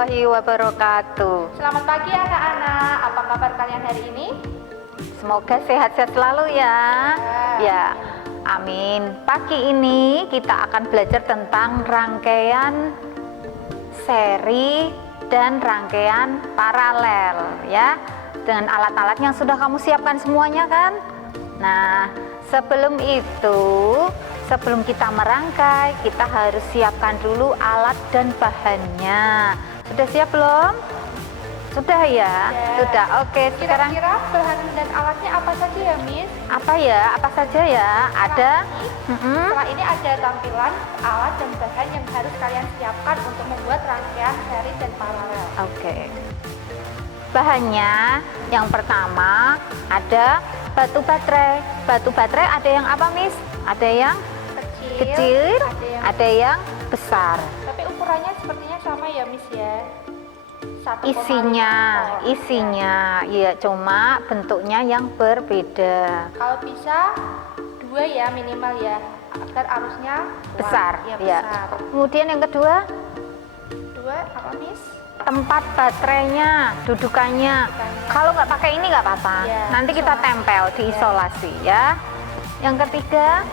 warahmatullahi wabarakatuh. Selamat pagi anak-anak, apa kabar kalian hari ini? Semoga sehat-sehat selalu ya. Ya, amin. Pagi ini kita akan belajar tentang rangkaian seri dan rangkaian paralel ya. Dengan alat-alat yang sudah kamu siapkan semuanya kan? Nah, sebelum itu, sebelum kita merangkai, kita harus siapkan dulu alat dan bahannya. Sudah siap belum? Sudah ya? Sudah. Oke, sekarang Kira-kira bahan dan alatnya apa saja ya, Miss? apa ya? Apa saja ya? Ada. Setelah ini ada tampilan alat dan bahan yang harus kalian siapkan untuk membuat rangkaian seri dan paralel. Oke. Bahannya yang pertama ada batu baterai. Batu baterai ada yang apa, Miss? Ada yang kecil, ada yang besar. Tapi ukurannya sepertinya sama ya, Miss ya. 1,5. Isinya ya cuma bentuknya yang berbeda. Kalau bisa 2 ya minimal ya, agar arusnya Besar ya, ya. besar. Kemudian yang kedua, 2 apa, Miss? tempat baterainya, dudukannya. Kalau nggak pakai ini nggak apa-apa. Ya, Nanti kita tempel di isolasi ya. Yang ketiga,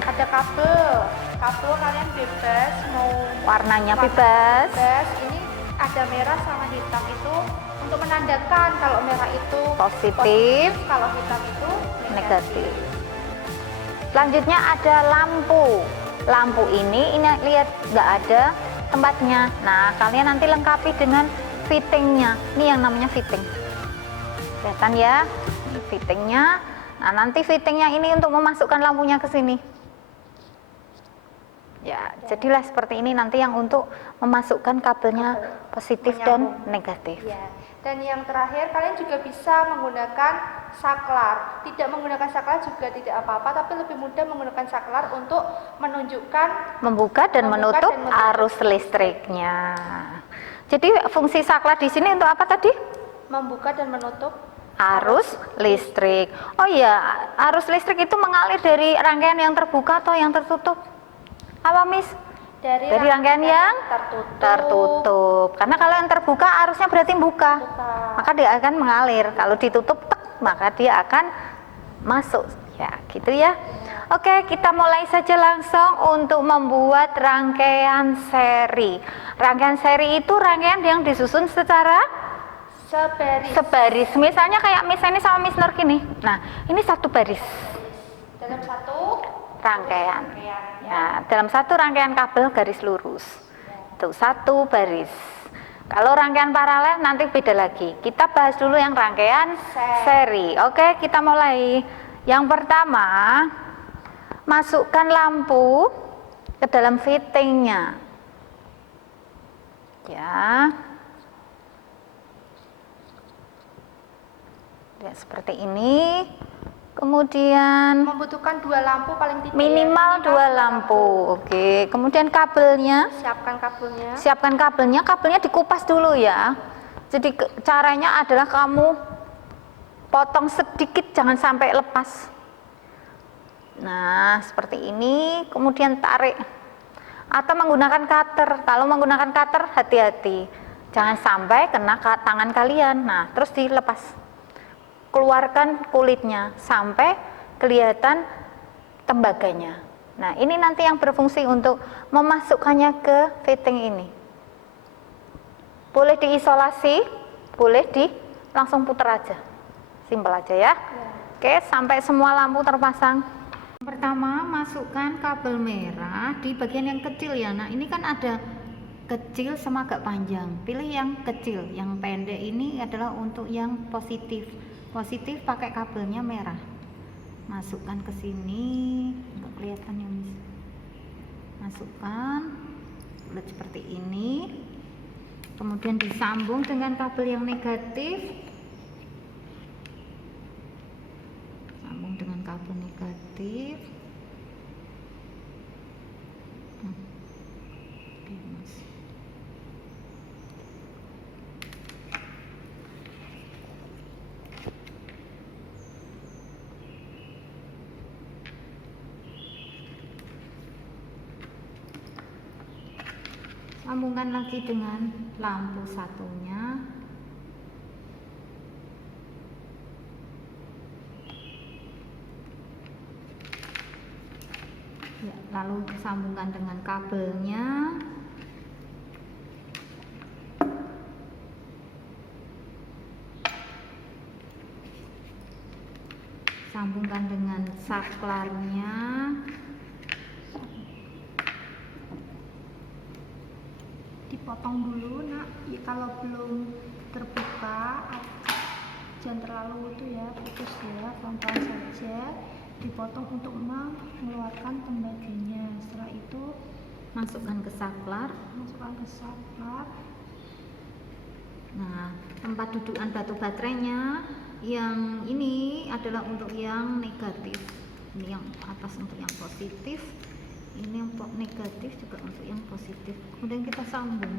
ada kabel. Kabel kalian bebas mau warnanya bebas. Ini ada merah sama hitam itu untuk menandakan kalau merah itu Positif, kalau hitam itu negatif. Selanjutnya ada lampu. Lampu ini lihat nggak ada tempatnya. Nah, kalian nanti lengkapi dengan fittingnya. Ini yang namanya fitting. Kelihatan ya? Ini fittingnya. Nah, nanti fittingnya ini untuk memasukkan lampunya ke sini. Ya, jadilah seperti ini nanti yang untuk memasukkan kabelnya positif dan negatif. Ya. Dan yang terakhir kalian juga bisa menggunakan saklar. Tidak menggunakan saklar juga tidak apa-apa, tapi lebih mudah menggunakan saklar untuk menunjukkan Membuka dan menutup arus listriknya. Jadi fungsi saklar di sini untuk apa tadi? membuka dan menutup Arus listrik. Oh iya, arus listrik itu mengalir dari rangkaian yang terbuka atau yang tertutup? Apa, Miss? dari rangkaian yang tertutup. Karena kalau yang terbuka arusnya berarti buka. Maka dia akan mengalir. Kalau ditutup, maka dia akan masuk. Ya, gitu ya. Oke, kita mulai saja langsung untuk membuat rangkaian seri. Rangkaian seri itu rangkaian yang disusun secara sebaris. Misalnya kayak Miss ini sama Miss Nur gini. Nah, ini satu baris dalam satu rangkaian. Nah, dalam satu rangkaian kabel garis lurus. Itu satu baris. Kalau rangkaian paralel nanti beda lagi. Kita bahas dulu yang rangkaian seri. Oke, kita mulai. Yang pertama, masukkan lampu ke dalam fittingnya. Ya. Ya, seperti ini. Kemudian membutuhkan 2 lampu paling tidak minimal 2 lampu. Oke, kemudian kabelnya. Siapkan kabelnya. Kabelnya dikupas dulu ya. Jadi caranya adalah kamu potong sedikit, jangan sampai lepas. Nah, seperti ini. Kemudian tarik. Atau menggunakan cutter. Kalau menggunakan cutter, hati-hati. Jangan sampai kena tangan kalian. Nah, terus dilepas. Keluarkan kulitnya sampai kelihatan tembaganya. Nah, ini nanti yang berfungsi untuk memasukkannya ke fitting ini. Boleh diisolasi, boleh langsung putar aja. Simpel aja ya. Oke, sampai semua lampu terpasang. Pertama, masukkan kabel merah di bagian yang kecil ya. Nah, ini kan ada kecil sama agak panjang. Pilih yang kecil, yang pendek ini adalah untuk yang positif. Positif pakai kabelnya merah. Masukkan ke sini, nggak kelihatan ya, Miss. Masukkan, bulat seperti ini. Kemudian disambung dengan kabel yang negatif. Sambung dengan kabel negatif. Oke, Mas. sambungkan lagi dengan lampu satunya. Ya, lalu sambungkan dengan kabelnya. Sambungkan dengan saklarnya. Dipotong dulu nak ya, kalau belum terbuka jangan terlalu itu ya, putus ya, pelan-pelan saja dipotong untuk mengeluarkan tembaganya. Setelah itu Masukkan ke saklar. Nah, tempat dudukan batu baterainya yang ini adalah untuk yang negatif, ini yang atas untuk yang positif, ini untuk negatif juga untuk yang positif. Kemudian kita sambung.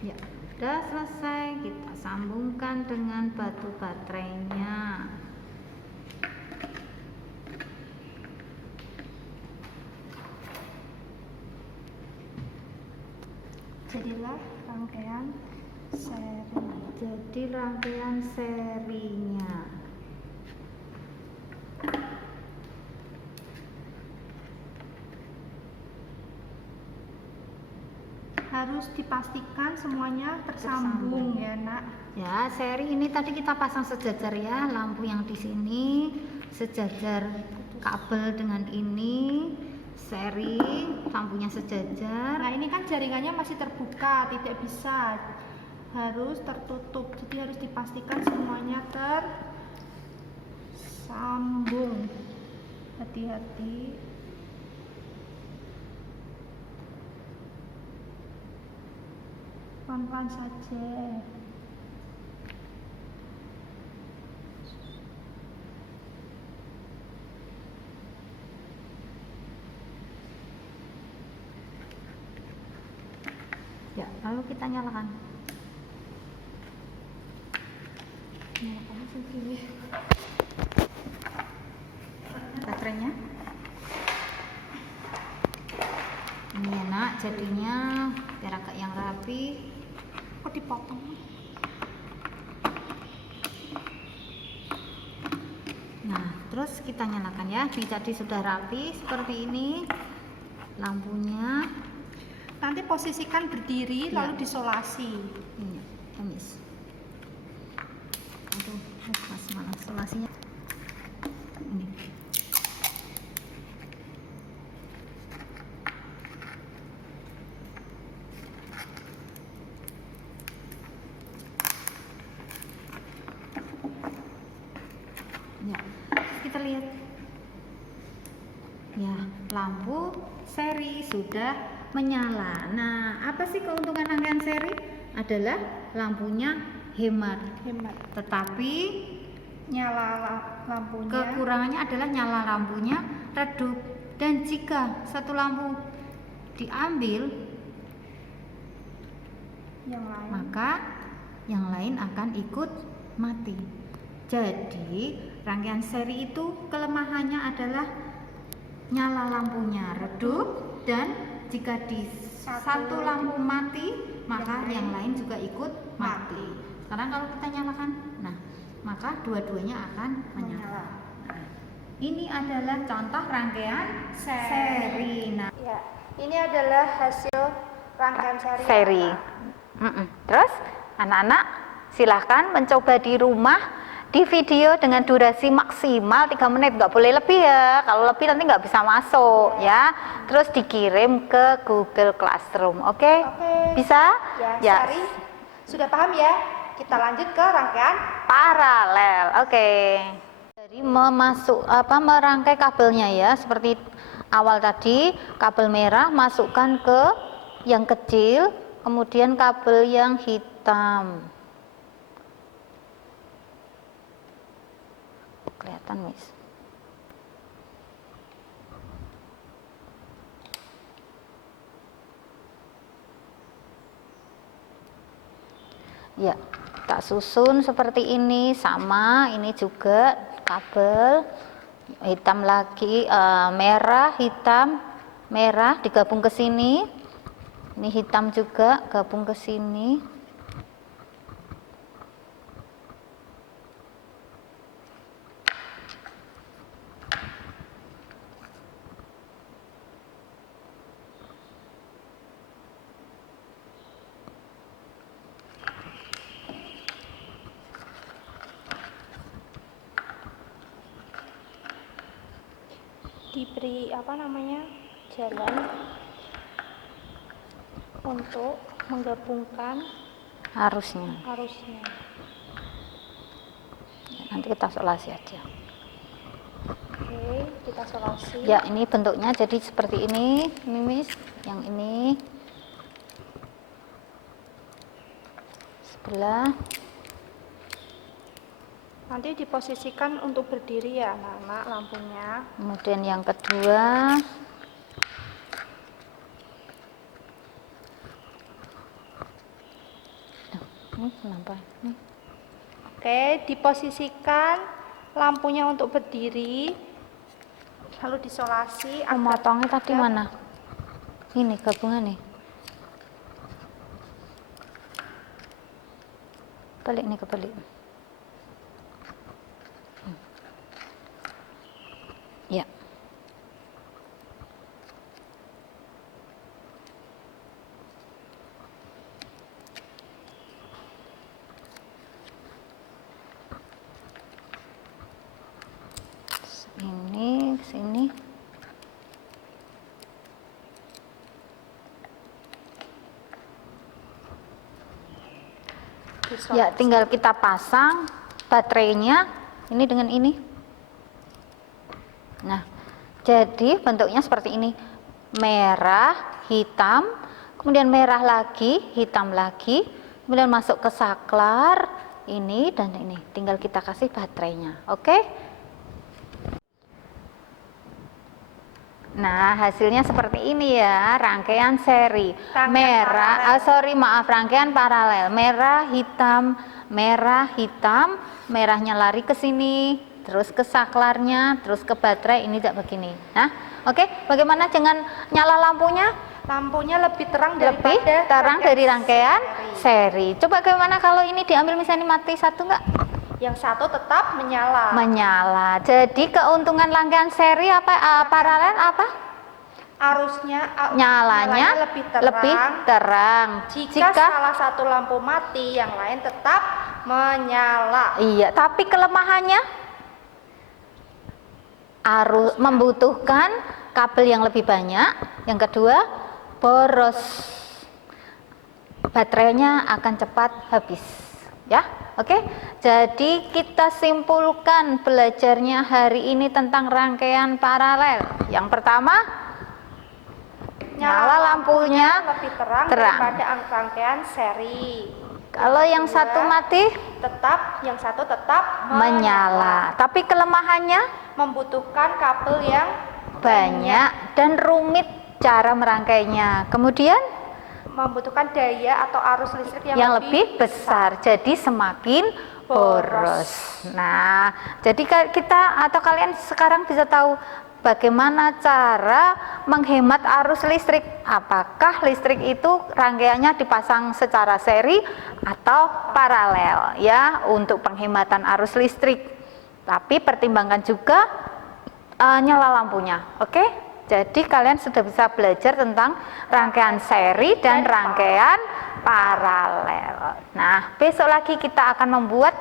Ya, sudah selesai. Kita sambungkan dengan batu baterainya. jadilah rangkaian seri. Jadi rangkaian serinya. Harus dipastikan semuanya tersambung ya nak. Ya, seri ini tadi kita pasang sejajar ya, lampu yang di sini sejajar kabel dengan ini, seri lampunya sejajar. Nah ini kan jaringannya masih terbuka, tidak bisa, harus tertutup. Jadi harus dipastikan semuanya tersambung. Hati-hati. Pelan-pelan saja. Ya, lalu kita nyalakan. Nyalakan sini. Baterainya. Ini ya nak, jadinya biar agak yang rapi. Kok dipotong? Nah, terus kita nyalakan ya. Ini tadi sudah rapi seperti ini lampunya. Nanti posisikan berdiri Ya. lalu disolasi. Ini, emis. Aduh, pas mana isolasinya? Ini. Ya, kita lihat. Ya, lampu seri sudah menyala. Nah, apa sih keuntungan rangkaian seri? Adalah lampunya hemat. Tetapi Lampunya. kekurangannya adalah nyala lampunya redup. Dan jika satu lampu diambil, Yang lain. maka yang lain akan ikut mati. Jadi rangkaian seri itu kelemahannya adalah nyala lampunya redup, dan jika di satu lampu mati maka yang lain juga ikut mati. Sekarang kalau kita nyalakan, nah maka dua-duanya akan menyala. Nah, ini adalah contoh rangkaian seri. Nah, Ya, ini adalah hasil rangkaian seri. Terus anak-anak silahkan mencoba di rumah, di video dengan durasi maksimal 3 menit, nggak boleh lebih ya. Kalau lebih nanti nggak bisa masuk ya. Terus dikirim ke Google Classroom, oke? Bisa? Ya, Sari sudah paham ya? Kita lanjut ke rangkaian Paralel, oke. Dari merangkai kabelnya ya, seperti awal tadi, kabel merah masukkan ke yang kecil, kemudian kabel yang hitam. Kelihatan, Miss? Ya, Kita susun seperti ini, sama ini juga kabel hitam lagi, merah, hitam, merah digabung ke sini. Ini hitam juga gabung ke sini. Diberi jalan untuk menggabungkan Arusnya. Nanti kita solasi aja. Oke, kita solasi. Ya, ini bentuknya jadi seperti ini Miss. Yang ini sebelah. Nanti diposisikan untuk berdiri ya anak-anak lampunya. Kemudian yang kedua, ini kenapa? Nih. Oke, diposisikan lampunya untuk berdiri, lalu disolasi. Memotongnya tadi mana? Ini gabungan nih. Balik nih, kebalik. Ya. Ini ke sini. Ya, tinggal kita pasang baterainya ini dengan ini. Nah, jadi bentuknya seperti ini. Merah, hitam, kemudian merah lagi, hitam lagi, kemudian masuk ke saklar ini dan ini. Tinggal kita kasih baterainya. Oke? Nah, hasilnya seperti ini ya, rangkaian seri. Rangkaian paralel. Merah, hitam, merahnya lari ke sini, terus ke saklarnya, terus ke baterai, ini tidak begini. Nah, oke, bagaimana dengan nyala lampunya? Lampunya lebih terang dari rangkaian seri. Coba bagaimana kalau ini diambil misalnya mati satu enggak? Yang satu tetap Menyala. Jadi keuntungan rangkaian seri apa, paralel apa? Arusnya nyalanya lebih terang. Jika salah satu lampu mati, yang lain tetap menyala. Iya, tapi kelemahannya membutuhkan kabel yang lebih banyak. Yang kedua, boros. Baterainya akan cepat habis. Ya, oke. Jadi kita simpulkan belajarnya hari ini tentang rangkaian paralel. Yang pertama, nyala lampunya lebih terang daripada rangkaian seri. Kalau yang satu mati, yang satu tetap menyala. Tapi kelemahannya membutuhkan kabel yang banyak dan rumit cara merangkainya. Kemudian membutuhkan daya atau arus listrik yang lebih besar, jadi semakin boros. Nah, jadi kita atau kalian sekarang bisa tahu bagaimana cara menghemat arus listrik. Apakah listrik itu rangkaiannya dipasang secara seri atau paralel ya, untuk penghematan arus listrik. Tapi pertimbangkan juga nyala lampunya. Oke? Jadi kalian sudah bisa belajar tentang rangkaian seri dan rangkaian paralel. Nah, besok lagi kita akan membuat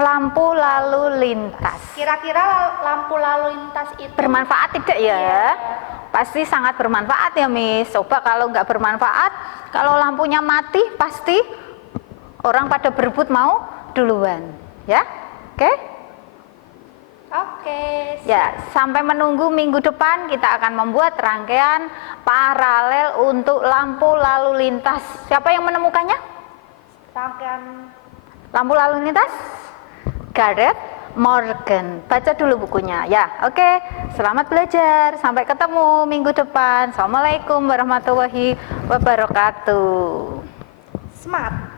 lampu lalu lintas. Kira-kira lampu lalu lintas itu bermanfaat tidak ya? Iya. Pasti sangat bermanfaat ya, Miss. Coba kalau nggak bermanfaat, kalau lampunya mati, pasti orang pada berebut mau duluan. Ya? Oke? Oke. Ya, sampai menunggu minggu depan kita akan membuat rangkaian paralel untuk lampu lalu lintas. Siapa yang menemukannya? Rangkaian lampu lalu lintas? Gareth Morgan. Baca dulu bukunya ya. Oke, selamat belajar. Sampai ketemu minggu depan. Assalamualaikum warahmatullahi wabarakatuh. Smart.